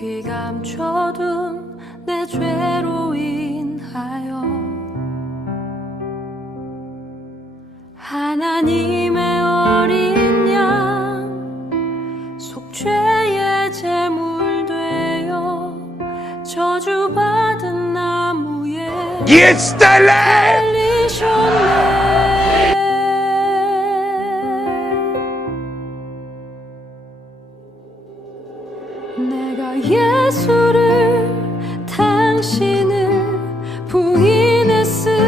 깊이 감춰둔 내 죄로 인하여 하나님의 어린 양 속죄의 제물 되어 저주받은 나무에 달리셨네. 내가 예수를 당신을 부인했습니다.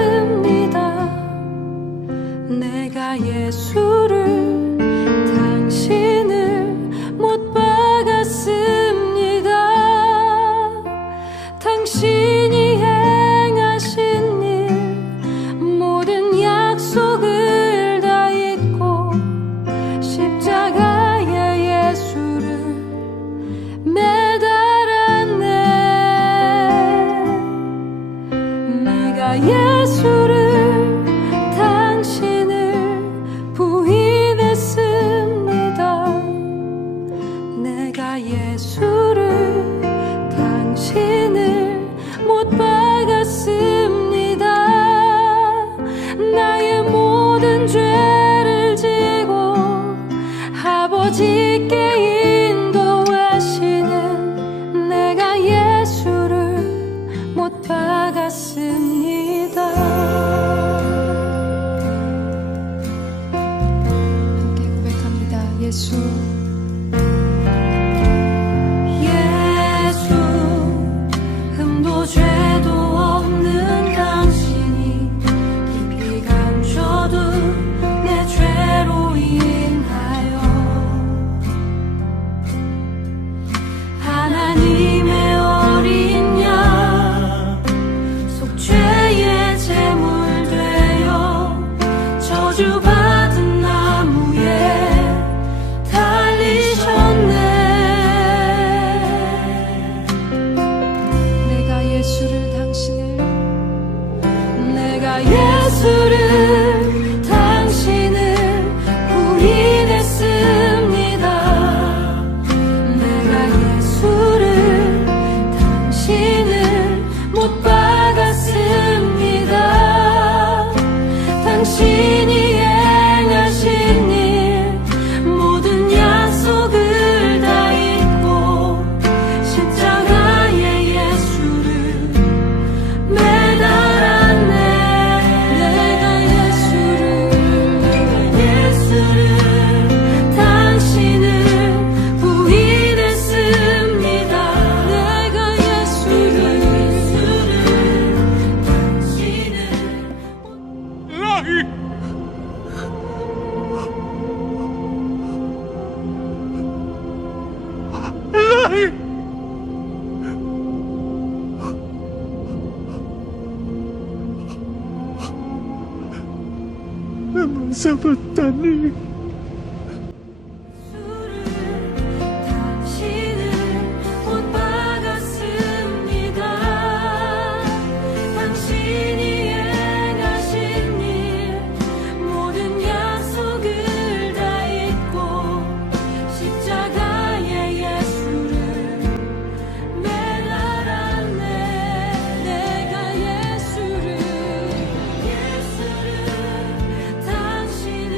내가 예수를 당신을 못 박았습니다. 당신이 행하신 일 모든 약속을 다 잊고 십자가에 예수를 매달았네. 내가 예수를 당신을 부인했습니다. 내가 예수를 당신을 못 박았습니다. 나의 모든 죄를 지고 아버지께 인도하시는 내가 예수를 못 박았습니다. 함께 고백합니다. 예수 흠도 죄도 없는 당신이 깊이 감춰둔 내 죄로 인하여 하나님의 어린 양 속죄의 제물 되어 저주받은 나무에 달리셨네. 내가 예수를 당신을 부인했습니다. 내가 예수를 당신을 못 박았습니다. 당신이 행하신 일 모든 약속을 다 잊고 십자가에 예수를 매달았네. 내가 예수를 당신을 부인했습니다. 내가 예수를 당신을 잡았다니. 당신을 못 박았습니다. 당신이 행하신 일 모든 약속을 다 잊고 십자가에 예수를 매달았네. 내가 예수를 당신을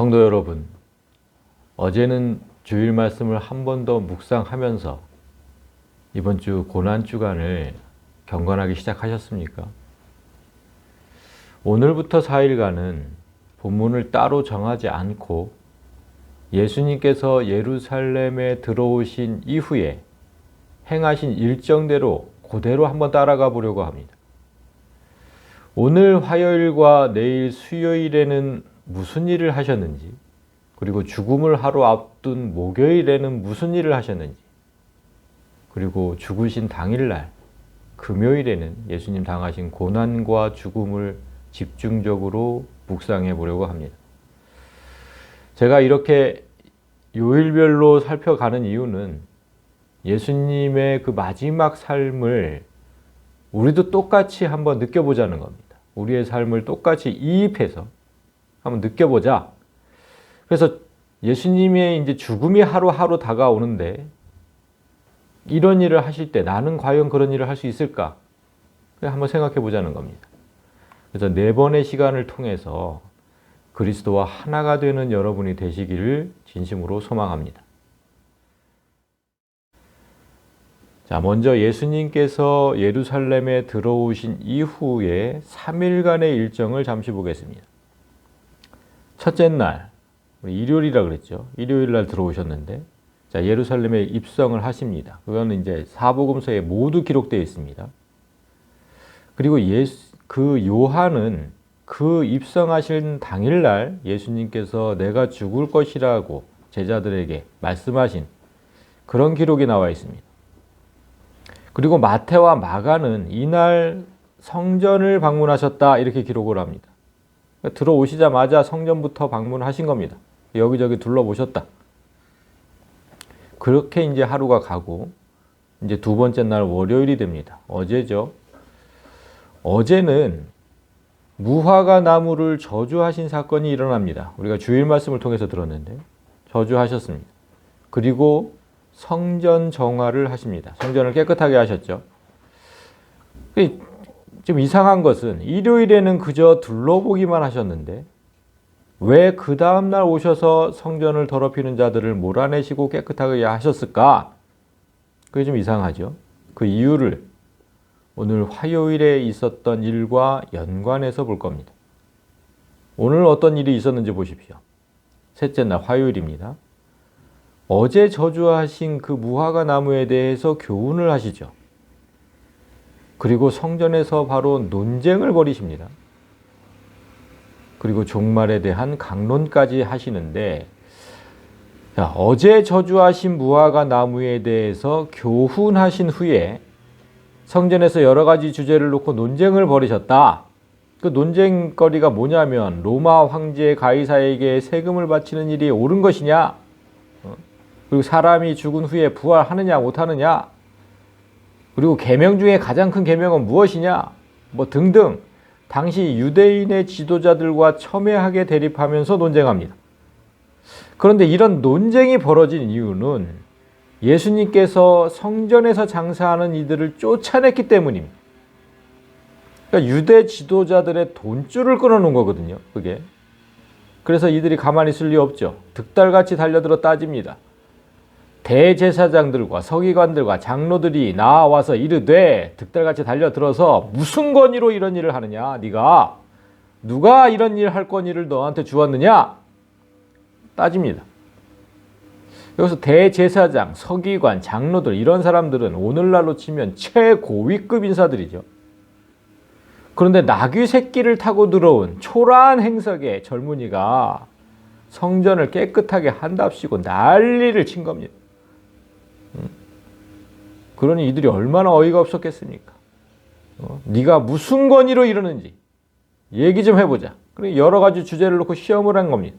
성도 여러분, 어제는 주일 말씀을 한 번 더 묵상하면서 이번 주 고난주간을 경건하게 시작하셨습니까? 오늘부터 4일간은 본문을 따로 정하지 않고 예수님께서 예루살렘에 들어오신 이후에 행하신 일정대로 그대로 한번 따라가 보려고 합니다. 오늘 화요일과 내일 수요일에는 무슨 일을 하셨는지, 그리고 죽음을 하루 앞둔 목요일에는 무슨 일을 하셨는지, 그리고 죽으신 당일날 금요일에는 예수님 당하신 고난과 죽음을 집중적으로 묵상해 보려고 합니다. 제가 이렇게 요일별로 살펴가는 이유는 예수님의 그 마지막 삶을 우리도 똑같이 한번 느껴보자는 겁니다. 우리의 삶을 똑같이 이입해서 한번 느껴보자. 그래서 예수님의 이제 죽음이 하루하루 다가오는데 이런 일을 하실 때 나는 과연 그런 일을 할 수 있을까? 한번 생각해 보자는 겁니다. 그래서 4번의 시간을 통해서 그리스도와 하나가 되는 여러분이 되시기를 진심으로 소망합니다. 자, 먼저 예수님께서 예루살렘에 들어오신 이후에 3일간의 일정을 잠시 보겠습니다. 첫째 날, 우리 일요일이라 그랬죠. 일요일 날 들어오셨는데, 자, 예루살렘에 입성을 하십니다. 그거는 이제 사복음서에 모두 기록되어 있습니다. 그리고 그 요한은 그 입성하신 당일날 예수님께서 내가 죽을 것이라고 제자들에게 말씀하신 그런 기록이 나와 있습니다. 그리고 마태와 마가는 이날 성전을 방문하셨다 이렇게 기록을 합니다. 들어오시자마자 성전부터 방문하신 겁니다. 여기저기 둘러보셨다. 그렇게 이제 하루가 가고 이제 두 번째 날 월요일이 됩니다. 어제죠. 어제는 무화과 나무를 저주하신 사건이 일어납니다. 우리가 주일 말씀을 통해서 들었는데 저주하셨습니다. 그리고 성전 정화를 하십니다. 성전을 깨끗하게 하셨죠. 좀 이상한 것은 일요일에는 그저 둘러보기만 하셨는데 왜 그 다음날 오셔서 성전을 더럽히는 자들을 몰아내시고 깨끗하게 하셨을까? 그게 좀 이상하죠. 그 이유를 오늘 화요일에 있었던 일과 연관해서 볼 겁니다. 오늘 어떤 일이 있었는지 보십시오. 셋째 날 화요일입니다. 어제 저주하신 그 무화과 나무에 대해서 교훈을 하시죠. 그리고 성전에서 바로 논쟁을 벌이십니다. 그리고 종말에 대한 강론까지 하시는데, 자, 어제 저주하신 무화과 나무에 대해서 교훈하신 후에 성전에서 여러 가지 주제를 놓고 논쟁을 벌이셨다. 그 논쟁거리가 뭐냐면 로마 황제 가이사에게 세금을 바치는 일이 옳은 것이냐, 그리고 사람이 죽은 후에 부활하느냐 못하느냐, 그리고 계명 중에 가장 큰 계명은 무엇이냐, 뭐 등등 당시 유대인의 지도자들과 첨예하게 대립하면서 논쟁합니다. 그런데 이런 논쟁이 벌어진 이유는 예수님께서 성전에서 장사하는 이들을 쫓아냈기 때문입니다. 그러니까 유대 지도자들의 돈줄을 끊어놓은 거거든요. 그게. 그래서 이들이 가만히 있을 리 없죠. 득달같이 달려들어 따집니다. 대제사장들과 서기관들과 장로들이 나와서 이르되, 득달같이 달려들어서 무슨 권위로 이런 일을 하느냐? 네가 누가 이런 일 할 권위를 너한테 주었느냐? 따집니다. 여기서 대제사장, 서기관, 장로들 이런 사람들은 오늘날로 치면 최고위급 인사들이죠. 그런데 나귀 새끼를 타고 들어온 초라한 행석의 젊은이가 성전을 깨끗하게 한답시고 난리를 친 겁니다. 그러니 이들이 얼마나 어이가 없었겠습니까? 네가 무슨 권위로 이러는지 얘기 좀 해보자. 그리고 여러 가지 주제를 놓고 시험을 한 겁니다.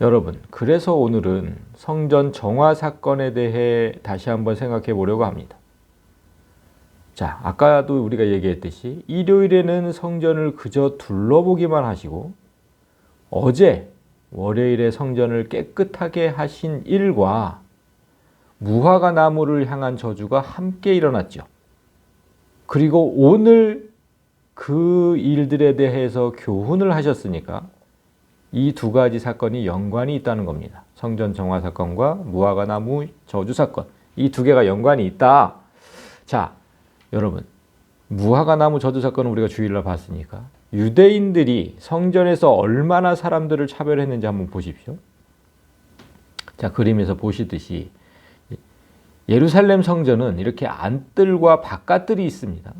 여러분, 그래서 오늘은 성전 정화 사건에 대해 다시 한번 생각해 보려고 합니다. 자, 아까도 우리가 얘기했듯이 일요일에는 성전을 그저 둘러보기만 하시고 어제 월요일에 성전을 깨끗하게 하신 일과 무화과 나무를 향한 저주가 함께 일어났죠. 그리고 오늘 그 일들에 대해서 교훈을 하셨으니까 이 두 가지 사건이 연관이 있다는 겁니다. 성전 정화 사건과 무화과 나무 저주 사건. 이 두 개가 연관이 있다. 자, 여러분. 무화과 나무 저주 사건은 우리가 주일날 봤으니까 유대인들이 성전에서 얼마나 사람들을 차별했는지 한번 보십시오. 자, 그림에서 보시듯이 예루살렘 성전은 이렇게 안뜰과 바깥뜰이 있습니다.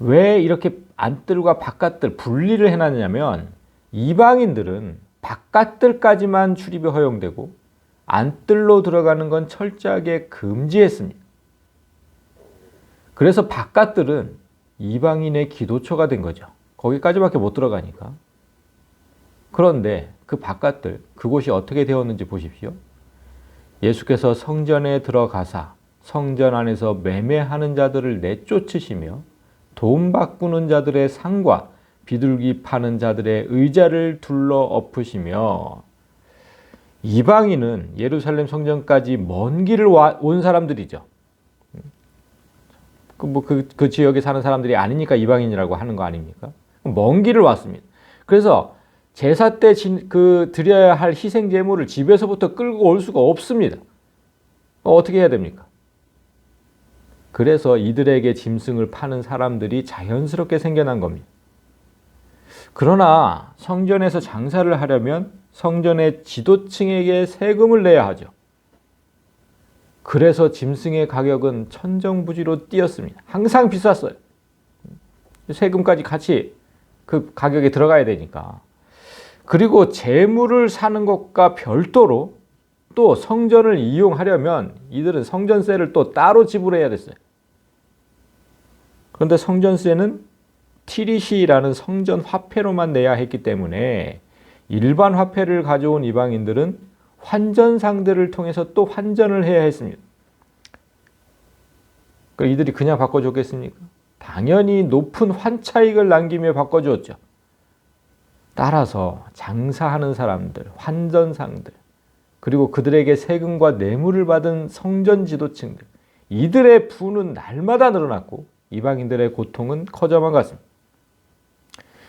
왜 이렇게 안뜰과 바깥뜰 분리를 해놨냐면 이방인들은 바깥뜰까지만 출입이 허용되고 안뜰로 들어가는 건 철저하게 금지했습니다. 그래서 바깥뜰은 이방인의 기도처가 된 거죠. 거기까지밖에 못 들어가니까. 그런데 그 바깥뜰, 그곳이 어떻게 되었는지 보십시오. 예수께서 성전에 들어가사 성전 안에서 매매하는 자들을 내쫓으시며 돈 바꾸는 자들의 상과 비둘기 파는 자들의 의자를 둘러 엎으시며, 이방인은 예루살렘 성전까지 먼 길을 온 사람들이죠. 그 지역에 사는 사람들이 아니니까 이방인이라고 하는 거 아닙니까? 먼 길을 왔습니다. 그래서 제사 때 드려야 할 희생 제물을 집에서부터 끌고 올 수가 없습니다. 어떻게 해야 됩니까? 그래서 이들에게 짐승을 파는 사람들이 자연스럽게 생겨난 겁니다. 그러나 성전에서 장사를 하려면 성전의 지도층에게 세금을 내야 하죠. 그래서 짐승의 가격은 천정부지로 뛰었습니다. 항상 비쌌어요. 세금까지 같이 그 가격에 들어가야 되니까. 그리고 재물을 사는 것과 별도로 또 성전을 이용하려면 이들은 성전세를 또 따로 지불해야 됐어요. 그런데 성전세는 티리시라는 성전 화폐로만 내야 했기 때문에 일반 화폐를 가져온 이방인들은 환전상들을 통해서 또 환전을 해야 했습니다. 그러니까 이들이 그냥 바꿔줬겠습니까? 당연히 높은 환차익을 남기며 바꿔주었죠. 따라서 장사하는 사람들, 환전상들, 그리고 그들에게 세금과 뇌물을 받은 성전 지도층들, 이들의 부는 날마다 늘어났고 이방인들의 고통은 커져만 갔습니다.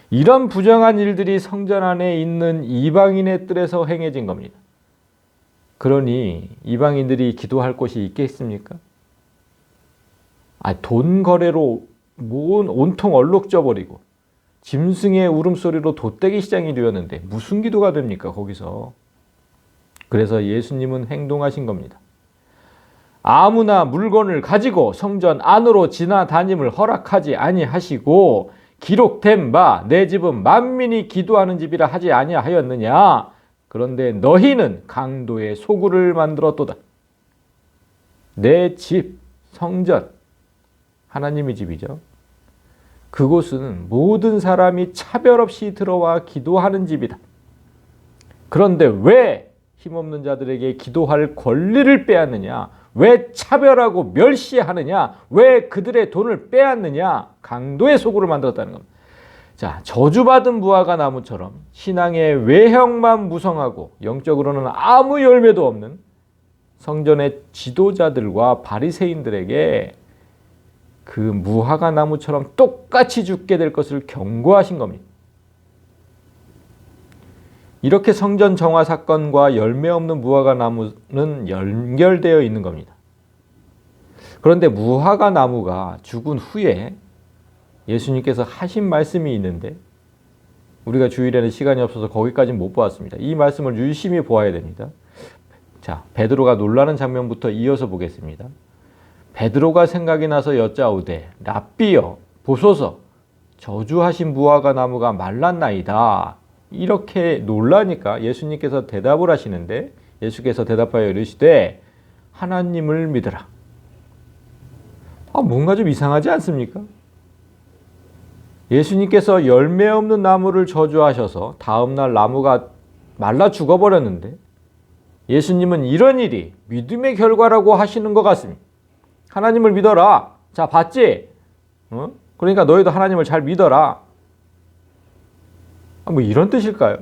이런 부정한 일들이 성전 안에 있는 이방인의 뜰에서 행해진 겁니다. 그러니 이방인들이 기도할 곳이 있겠습니까? 돈 거래로 온통 얼룩져버리고 짐승의 울음소리로 돛대기 시장이 되었는데 무슨 기도가 됩니까 거기서? 그래서 예수님은 행동하신 겁니다. 아무나 물건을 가지고 성전 안으로 지나다님을 허락하지 아니하시고 기록된 바 내 집은 만민이 기도하는 집이라 하지 아니하였느냐? 그런데 너희는 강도의 소굴을 만들었도다. 내 집, 성전, 하나님의 집이죠. 그곳은 모든 사람이 차별 없이 들어와 기도하는 집이다. 그런데 왜 힘없는 자들에게 기도할 권리를 빼앗느냐? 왜 차별하고 멸시하느냐? 왜 그들의 돈을 빼앗느냐? 강도의 소굴을 만들었다는 겁니다. 자, 저주받은 무화과 나무처럼 신앙의 외형만 무성하고 영적으로는 아무 열매도 없는 성전의 지도자들과 바리새인들에게 그 무화과 나무처럼 똑같이 죽게 될 것을 경고하신 겁니다. 이렇게 성전 정화 사건과 열매 없는 무화과 나무는 연결되어 있는 겁니다. 그런데 무화과 나무가 죽은 후에 예수님께서 하신 말씀이 있는데 우리가 주일에는 시간이 없어서 거기까지는 못 보았습니다. 이 말씀을 유심히 보아야 됩니다. 자, 베드로가 놀라는 장면부터 이어서 보겠습니다. 베드로가 생각이 나서 여짜오되 랍비여 보소서 저주하신 무화과 나무가 말랐나이다. 이렇게 놀라니까 예수님께서 대답을 하시는데 예수께서 대답하여 이르시되 하나님을 믿으라. 뭔가 좀 이상하지 않습니까? 예수님께서 열매 없는 나무를 저주하셔서 다음날 나무가 말라 죽어버렸는데 예수님은 이런 일이 믿음의 결과라고 하시는 것 같습니다. 하나님을 믿어라. 자, 봤지? 그러니까 너희도 하나님을 잘 믿어라. 이런 뜻일까요?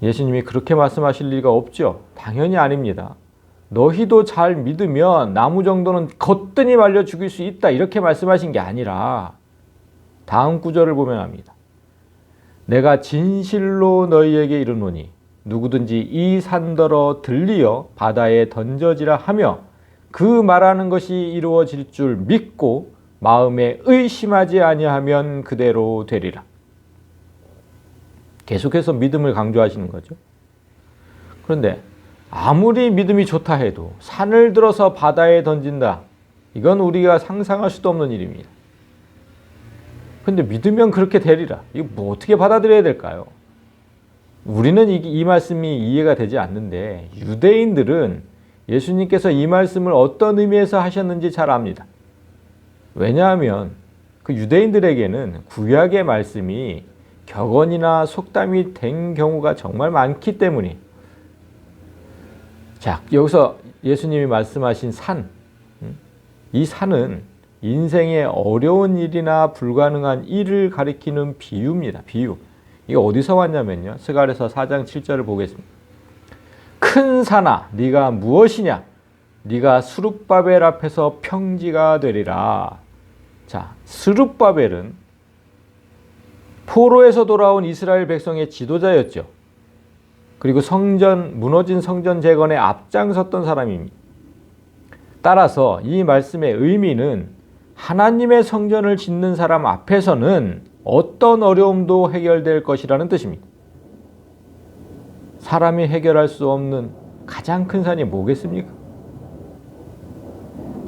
예수님이 그렇게 말씀하실 리가 없죠. 당연히 아닙니다. 너희도 잘 믿으면 나무 정도는 거뜬히 말려 죽일 수 있다. 이렇게 말씀하신 게 아니라 다음 구절을 보면 합니다. 내가 진실로 너희에게 이르노니 누구든지 이 산더러 들리어 바다에 던져지라 하며 그 말하는 것이 이루어질 줄 믿고 마음에 의심하지 아니하면 그대로 되리라. 계속해서 믿음을 강조하시는 거죠. 그런데 아무리 믿음이 좋다 해도 산을 들어서 바다에 던진다. 이건 우리가 상상할 수도 없는 일입니다. 그런데 믿으면 그렇게 되리라. 이거 뭐 어떻게 받아들여야 될까요? 우리는 이 말씀이 이해가 되지 않는데 유대인들은 예수님께서 이 말씀을 어떤 의미에서 하셨는지 잘 압니다. 왜냐하면 그 유대인들에게는 구약의 말씀이 격언이나 속담이 된 경우가 정말 많기 때문에 자, 여기서 예수님이 말씀하신 산, 이 산은 인생의 어려운 일이나 불가능한 일을 가리키는 비유입니다. 비유. 이게 어디서 왔냐면요. 스가랴서 4장 7절을 보겠습니다. 큰 산아, 네가 무엇이냐? 네가 스룹바벨 앞에서 평지가 되리라. 자, 스룹바벨은 포로에서 돌아온 이스라엘 백성의 지도자였죠. 그리고 무너진 성전 재건에 앞장섰던 사람입니다. 따라서 이 말씀의 의미는 하나님의 성전을 짓는 사람 앞에서는 어떤 어려움도 해결될 것이라는 뜻입니다. 사람이 해결할 수 없는 가장 큰 산이 뭐겠습니까?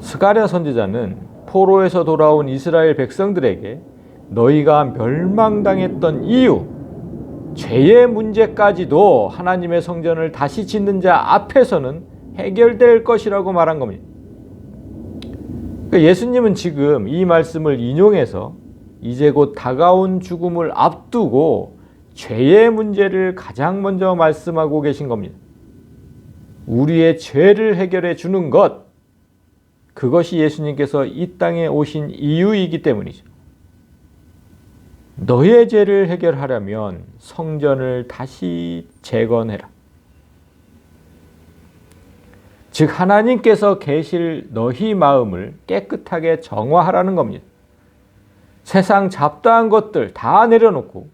스가랴 선지자는 포로에서 돌아온 이스라엘 백성들에게 너희가 멸망당했던 이유, 죄의 문제까지도 하나님의 성전을 다시 짓는 자 앞에서는 해결될 것이라고 말한 겁니다. 예수님은 지금 이 말씀을 인용해서 이제 곧 다가온 죽음을 앞두고 죄의 문제를 가장 먼저 말씀하고 계신 겁니다. 우리의 죄를 해결해 주는 것, 그것이 예수님께서 이 땅에 오신 이유이기 때문이죠. 너의 죄를 해결하려면 성전을 다시 재건해라. 즉 하나님께서 계실 너희 마음을 깨끗하게 정화하라는 겁니다. 세상 잡다한 것들 다 내려놓고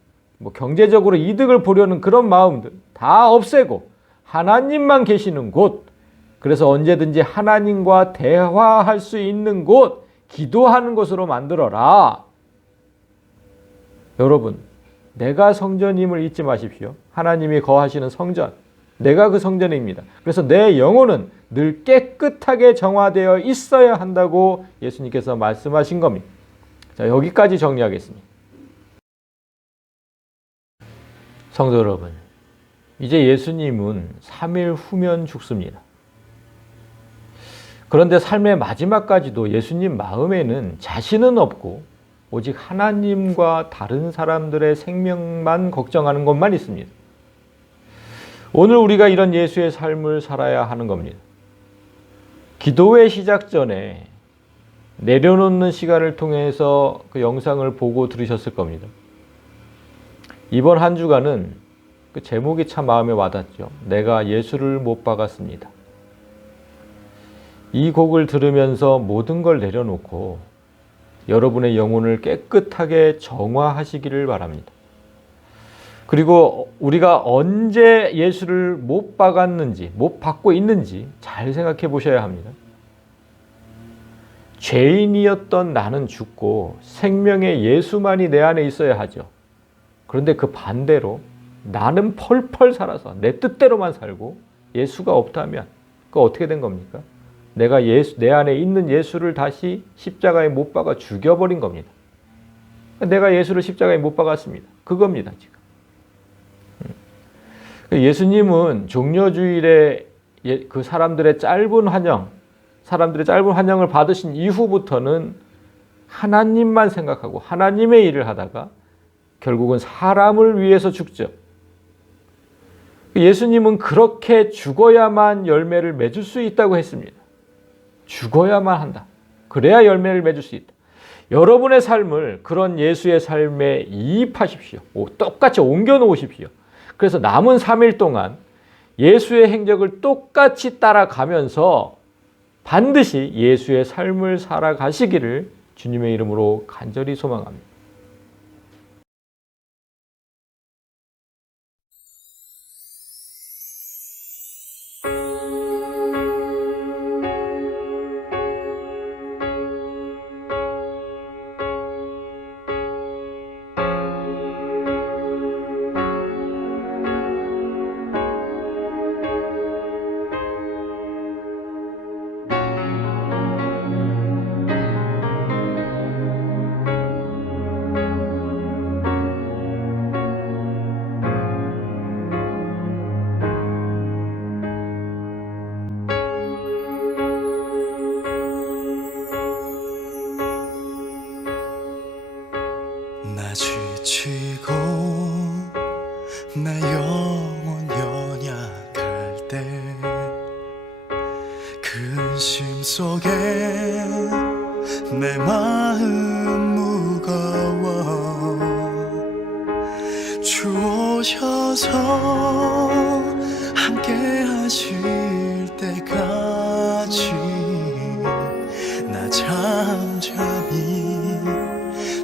경제적으로 이득을 보려는 그런 마음들 다 없애고 하나님만 계시는 곳, 그래서 언제든지 하나님과 대화할 수 있는 곳, 기도하는 곳으로 만들어라. 여러분, 내가 성전임을 잊지 마십시오. 하나님이 거하시는 성전, 내가 그 성전입니다. 그래서 내 영혼은 늘 깨끗하게 정화되어 있어야 한다고 예수님께서 말씀하신 겁니다. 자, 여기까지 정리하겠습니다. 성도 여러분, 이제 예수님은 3일 후면 죽습니다. 그런데 삶의 마지막까지도 예수님 마음에는 자신은 없고 오직 하나님과 다른 사람들의 생명만 걱정하는 것만 있습니다. 오늘 우리가 이런 예수의 삶을 살아야 하는 겁니다. 기도의 시작 전에 내려놓는 시간을 통해서 그 영상을 보고 들으셨을 겁니다. 이번 한 주간은 그 제목이 참 마음에 와닿죠. 내가 예수를 못 박았습니다. 이 곡을 들으면서 모든 걸 내려놓고 여러분의 영혼을 깨끗하게 정화하시기를 바랍니다. 그리고 우리가 언제 예수를 못 박았는지, 못 받고 있는지 잘 생각해 보셔야 합니다. 죄인이었던 나는 죽고 생명의 예수만이 내 안에 있어야 하죠. 그런데 그 반대로 나는 펄펄 살아서 내 뜻대로만 살고 예수가 없다면 그거 어떻게 된 겁니까? 내가 내 안에 있는 예수를 다시 십자가에 못 박아 죽여버린 겁니다. 내가 예수를 십자가에 못 박았습니다. 그겁니다, 지금. 예수님은 종려주일에 그 사람들의 짧은 환영을 받으신 이후부터는 하나님만 생각하고 하나님의 일을 하다가 결국은 사람을 위해서 죽죠. 예수님은 그렇게 죽어야만 열매를 맺을 수 있다고 했습니다. 죽어야만 한다. 그래야 열매를 맺을 수 있다. 여러분의 삶을 그런 예수의 삶에 이입하십시오. 똑같이 옮겨 놓으십시오. 그래서 남은 3일 동안 예수의 행적을 똑같이 따라가면서 반드시 예수의 삶을 살아가시기를 주님의 이름으로 간절히 소망합니다. 지치고 내 영혼 연약할 때 근심 속에 내 마음 무거워 주 오셔서 함께 하실 때까지 나 잠잠히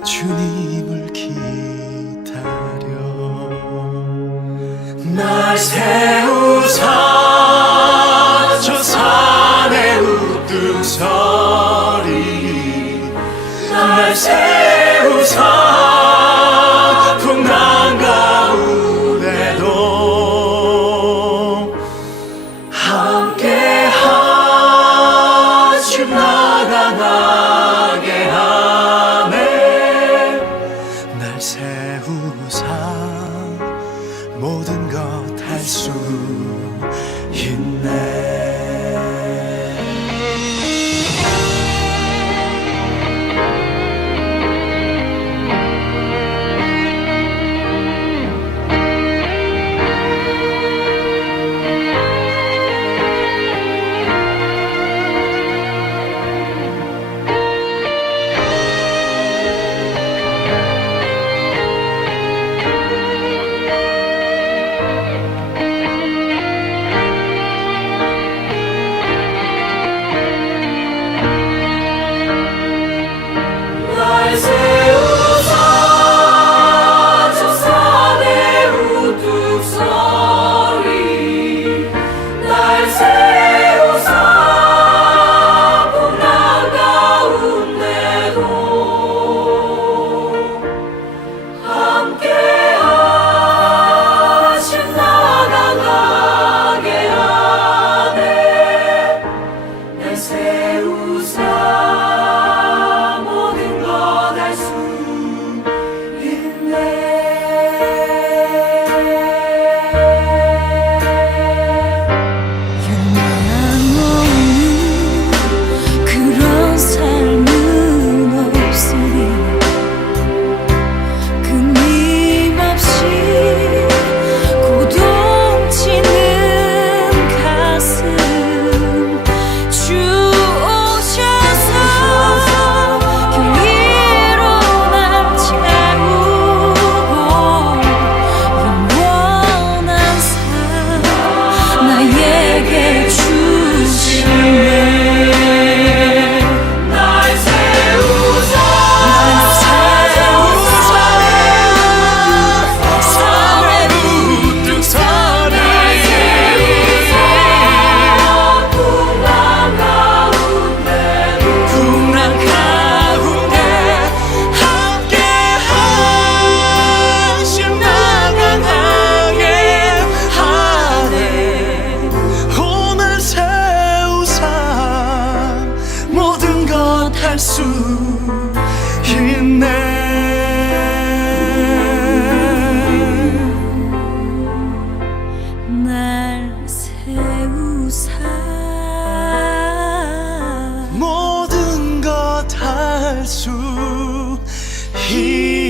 주님을 기다려 날 세우사 저 산의 우뚝서리 날 세우사 풍랑 가운데도 함께 하심 나가나게 하네 날 세우사 모든 것 할 수 있네 날 세우사 저 산의 우뚝서리 날 세우사 풍랑 가운데도 함께 하심 나가나게 하네 날 세우사 할 수 있네 날 세우사 모든 것 할 수 있네